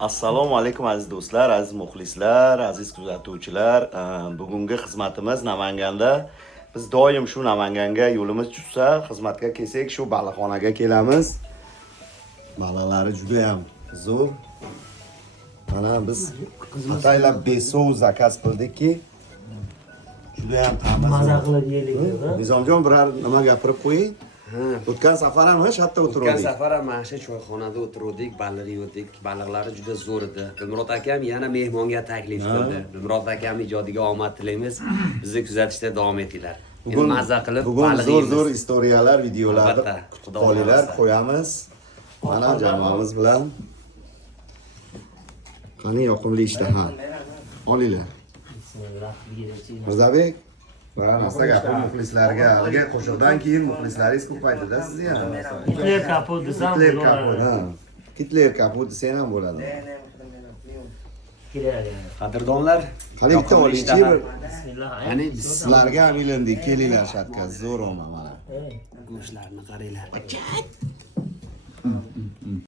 Assalomu alaykum aziz do'stlar, aziz muxlislar, aziz kuzatuvchilar. Bugungi xizmatimiz Namanganda. Biz doim shu Namanganga yo'limiz tushsa, xizmatga kelsak, shu baliqxonaga kelamiz. Baliqlari juda ham zo'r. Mana biz ataylab besov zakaz qildikki, juda ham Maza ta'mi. qilib yeylik. Nizomjon biror nima gapirib qo'ying. O'tgan safar ham shu yerda O'tgan o'tirdik. safar ham mana shu choyxonada o'tirdik, baliq yedik. Baliqlari juda zo'r edi. Dilmurod akam yana mehmonga taklif qildi. Dilmurod akam ijodiga omad tilaymiz. Bizni kuzatishda davom etinglar. Bugun mazza qilib bugun baliq zo'r yeymiz. zo'r istoriyalar, videolarni Albatta, Xudo qolilar xohlasa. qo'yamiz. Mana jamoamiz bilan. Qani yoqimli ishtaha. Olinglar. Mirzabek va Nasta gapir muxlislarga. Alga qo'shiqdan keyin muxlislaringiz ko'paydi-da sizni ham. Hitler kaput desam Hitler kaput, ha. Hitler kaput sen ham bo'ladi. kerak. Qadrdonlar, Qani bitta yoqimli olingchi ishtaha. bir Bismillah. Ya'ni sizlarga ham ilindik, kelinglar shatga, zo'r omma mana. go'shtlarni qaranglar.